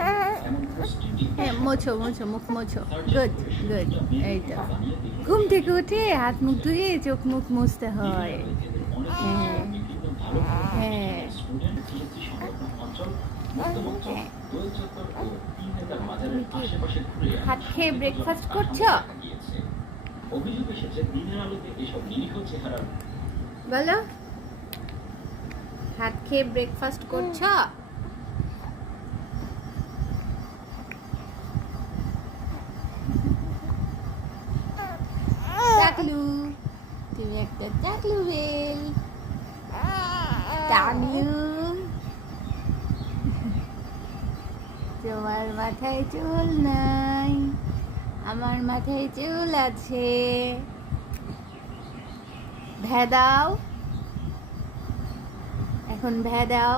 হ্যাঁ, মোছো মোছো, মুখ মোছো। Good good. এই তো ঘুম থেকে উঠে হাত মুখ ধুয়ে চোখ মুখ মুছতে হয়। হ্যাঁ হ্যাঁ হ্যাঁ। তুমি কি ভাত খেয়ে ব্রেকফাস্ট করছো? বলো, ভাত খেয়ে ব্রেকফাস্ট করছো? টাকলু, তুমি একটা টাকলু বেল। টাকলু, তোমার মাথায় চুল নাই, আমার মাথায় চুল আছে। ভেদাও, এখন ভেদাও।